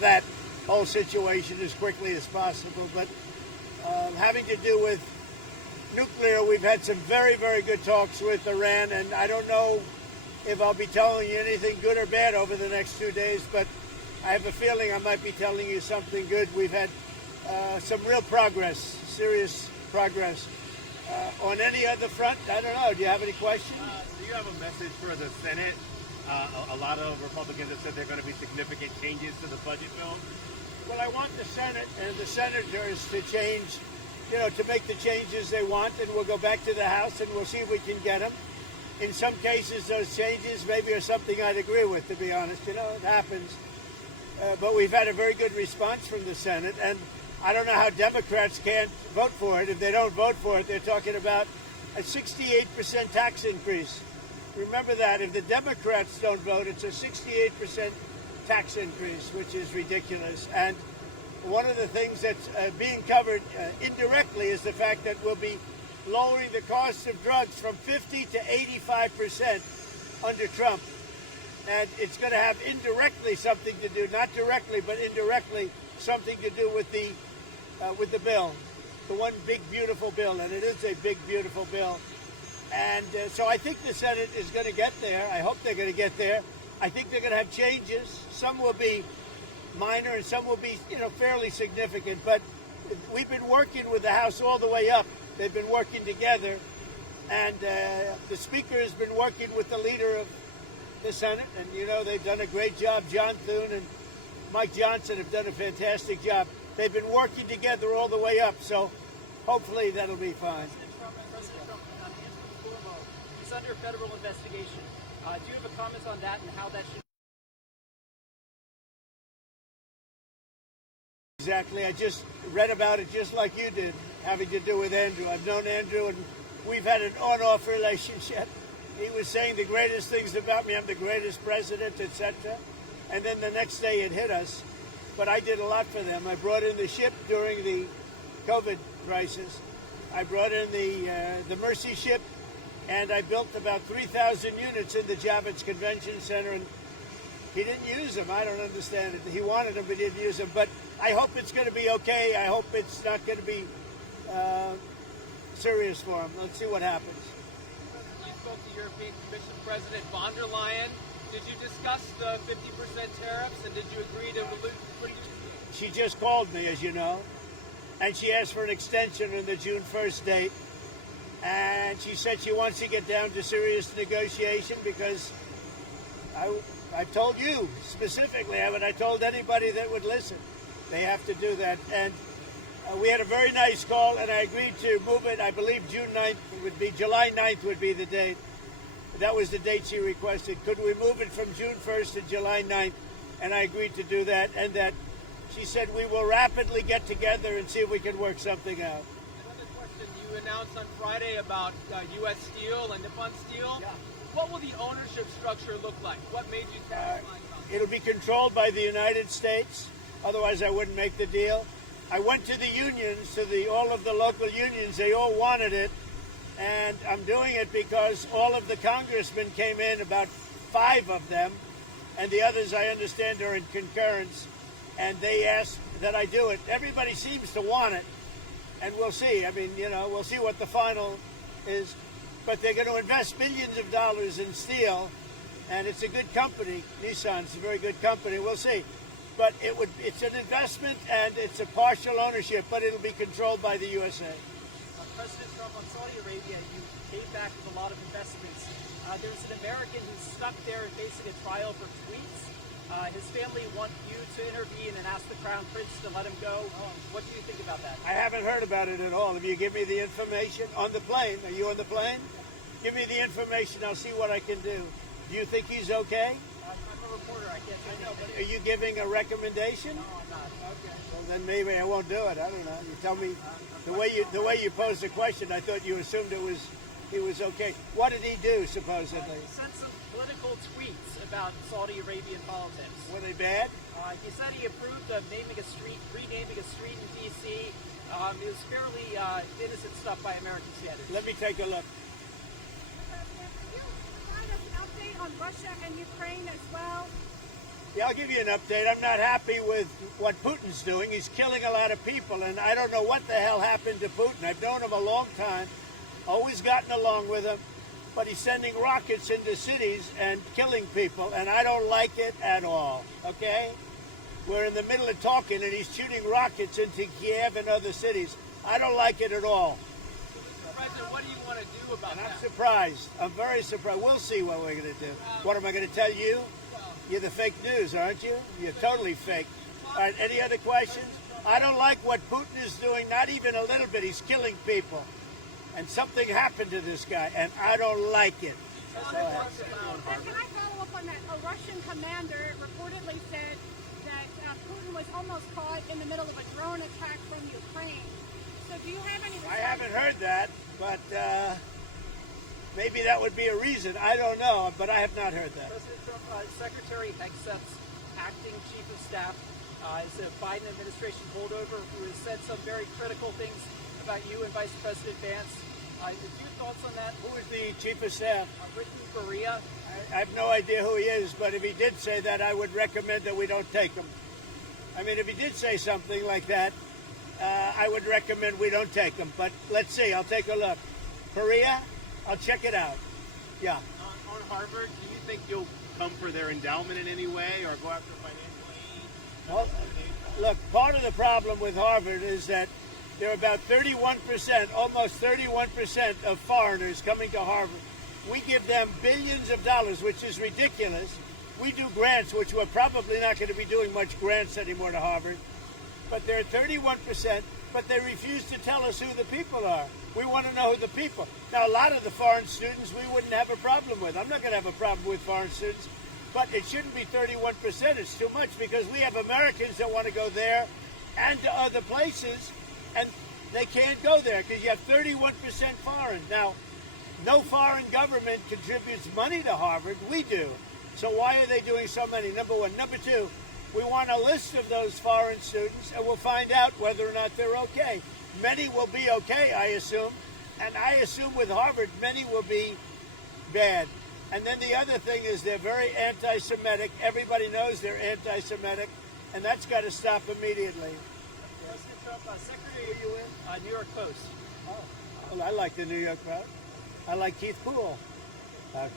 that whole situation as quickly as possible. But having to do with nuclear, we've had some very, very good talks with Iran, and I don't know if I'll be telling you anything good or bad over the next 2 days, but I have a feeling I might be telling you something good. We've had some real progress, serious progress. On any other front, I don't know. Do you have any questions? Do you have a message for the Senate? A lot of Republicans have said there are going to be significant changes to the budget bill. Well, I want the Senate and the senators to change, to make the changes they want, and we'll go back to the House and we'll see if we can get them. In some cases, those changes maybe are something I'd agree with, to be honest. It happens. But we've had a very good response from the Senate, and I don't know how Democrats can't vote for it. If they don't vote for it, they're talking about a 68% tax increase. Remember that. If the Democrats don't vote, it's a 68% tax increase, which is ridiculous. And one of the things that's being covered indirectly is the fact that we'll be lowering the cost of drugs from 50 to 85% under Trump. And it's going to have indirectly something to do, not directly, but indirectly something to do with the bill, the one big, beautiful bill. And it is a big, beautiful bill. And so I think the Senate is going to get there. I hope they're going to get there. I think they're going to have changes. Some will be minor and some will be, fairly significant. But we've been working with the House all the way up. They've been working together. And the Speaker has been working with the leader of the Senate. And, they've done a great job. John Thune and Mike Johnson have done a fantastic job. They've been working together all the way up. So hopefully that'll be fine. President Trump, he's under federal investigation. Do you have a comment on that and how that should? Exactly. I just read about it just like you did, having to do with Andrew. I've known Andrew, and we've had an on-off relationship. He was saying the greatest things about me. I'm the greatest president, etc. And then the next day it hit us. But I did a lot for them. I brought in the ship during the COVID crisis. I brought in the Mercy ship, and I built about 3,000 units in the Javits Convention Center, and he didn't use them. I don't understand it. He wanted them, but he didn't use them. But I hope it's going to be okay. I hope it's not going to be serious for him. Let's see what happens. You spoke to European Commission President von der Leyen. Did you discuss the 50% tariffs, and did you agree to She just called me, as you know, and she asked for an extension on the June 1st date. And she said she wants to get down to serious negotiation because I told you specifically, I told anybody that would listen, they have to do that. And we had a very nice call, and I agreed to move it. I believe July 9th would be the date. That was the date she requested. Could we move it from June 1st to July 9th? And I agreed to do that. And that she said we will rapidly get together and see if we can work something out. Another question. You announced on Friday about U.S. Steel and Nippon Steel. Yeah. What will the ownership structure look like? What made you satisfied about It'll be controlled by the United States. Otherwise, I wouldn't make the deal. I went to the unions, all of the local unions. They all wanted it. And I'm doing it because all of the congressmen came in, about 5 of them, and the others, I understand, are in concurrence, and they asked that I do it. Everybody seems to want it, and we'll see. We'll see what the final is. But they're going to invest billions of dollars in steel, and it's a good company. Nissan's a very good company. We'll see. But it's an investment, and it's a partial ownership, but it'll be controlled by the USA. President Trump, on Saudi Arabia, you came back with a lot of investments. There was an American who's stuck there and facing a trial for tweets. His family want you to intervene and ask the Crown Prince to let him go. What do you think about that? I haven't heard about it at all. If you give me the information on the plane, are you on the plane? Give me the information. I'll see what I can do. Do you think he's okay? I'm a reporter. I can't say anything. But are you giving a recommendation? No, I'm not. Okay. Well, then maybe I won't do it. I don't know. You tell me. The way you posed the question, I thought you assumed he was okay. What did he do, supposedly? He sent some political tweets about Saudi Arabian politics. Were they bad? He said he approved of renaming a street in D.C. It was fairly innocent stuff by American standards. Let me take a look. President, can you provide us an update on Russia and Ukraine as well? Yeah, I'll give you an update. I'm not happy with what Putin's doing. He's killing a lot of people, and I don't know what the hell happened to Putin. I've known him a long time, always gotten along with him, but he's sending rockets into cities and killing people, and I don't like it at all, okay? We're in the middle of talking, and he's shooting rockets into Kiev and other cities. I don't like it at all. So, Mr. President, what do you want to do about And that? I'm surprised. I'm very surprised. We'll see what we're going to do. What am I going to tell you? You're the fake news, aren't you? You're totally fake. All right, any other questions? I don't like what Putin is doing, not even a little bit. He's killing people. And something happened to this guy, and I don't like it. That's all I have to say. Can I follow up on that? A Russian commander reportedly said that Putin was almost caught in the middle of a drone attack from Ukraine. So do you have any... I haven't heard that, but maybe that would be a reason. I don't know, but I have not heard that. President Trump, Secretary Hegseth's acting chief of staff is a Biden administration holdover who has said some very critical things about you and Vice President Vance. Do you have thoughts on that? Who is the chief of staff? Britain Korea. I have no idea who he is, but if he did say that, I would recommend that we don't take him. I mean, if he did say something like that, I would recommend we don't take him. But let's see. I'll take a look. Korea, I'll check it out. Yeah. On Harvard, do you think you'll come for their endowment in any way or go after financial aid? Well, look, part of the problem with Harvard is that there are about 31%, almost 31% of foreigners coming to Harvard. We give them billions of dollars, which is ridiculous. We do grants, which we're probably not going to be doing much grants anymore to Harvard. But they're 31%, but they refuse to tell us who the people are. We want to know who the people. Now, a lot of the foreign students we wouldn't have a problem with. I'm not going to have a problem with foreign students, but it shouldn't be 31%. It's too much because we have Americans that want to go there and to other places, and they can't go there because you have 31% foreign. Now, no foreign government contributes money to Harvard. We do. So why are they doing so many? Number one. Number two, we want a list of those foreign students, and we'll find out whether or not they're okay. Many will be okay, I assume. And I assume with Harvard, many will be bad. And then the other thing is they're very anti-Semitic. Everybody knows they're anti-Semitic, and that's got to stop immediately. President Trump, Secretary, are you in? New York Post. Oh, well, I like the New York crowd. I like Keith Poole. Okay.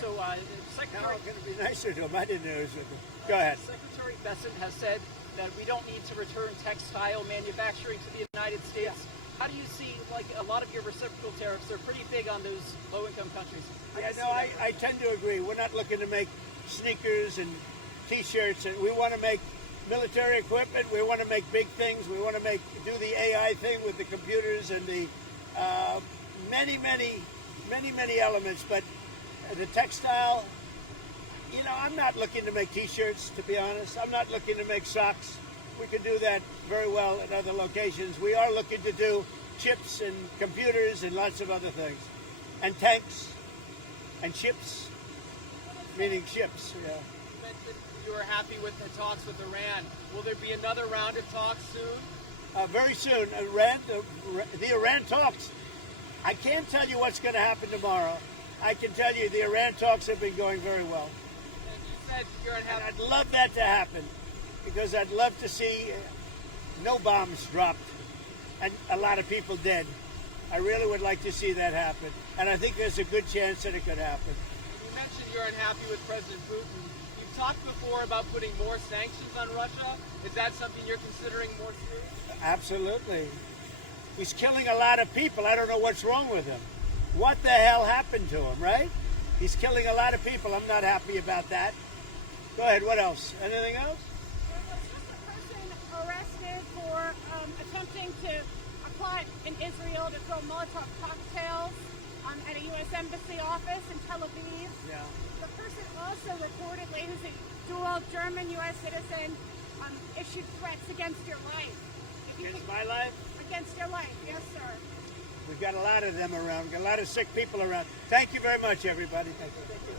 So, Now Secretary... I'm going to be nicer to him. I didn't know it was with him. Go ahead. Secretary Bessent has said that we don't need to return textile manufacturing to the United States. How do you see, like, a lot of your reciprocal tariffs are pretty big on those low-income countries? Yeah, no, I tend to agree. We're not looking to make sneakers and T-shirts, and we want to make military equipment. We want to make big things. We want to do the AI thing with the computers and the many elements. But the textile, you know, I'm not looking to make T-shirts, to be honest. I'm not looking to make socks. We can do that very well at other locations. We are looking to do chips and computers and lots of other things. And tanks and ships, meaning ships, yeah. You mentioned you were happy with the talks with Iran. Will there be another round of talks soon? Very soon. The Iran talks, I can't tell you what's going to happen tomorrow. I can tell you the Iran talks have been going very well. And you said you're And unhappy. I'd love that to happen because I'd love to see no bombs dropped and a lot of people dead. I really would like to see that happen. And I think there's a good chance that it could happen. You mentioned you're unhappy with President Putin. You've talked before about putting more sanctions on Russia. Is that something you're considering more seriously? Absolutely. He's killing a lot of people. I don't know what's wrong with him. What the hell happened to him, right? He's killing a lot of people. I'm not happy about that. Go ahead. What else? Anything else? There was just a person arrested for attempting to plot in Israel to throw Molotov cocktails at a U.S. Embassy office in Tel Aviv. Yeah. The person also reportedly, who's a dual German-U.S. citizen, issued threats against your life. If you Against could- my life? Against your life, yes, sir. We've got a lot of them around. We've got a lot of sick people around. Thank you very much, everybody. Thank you.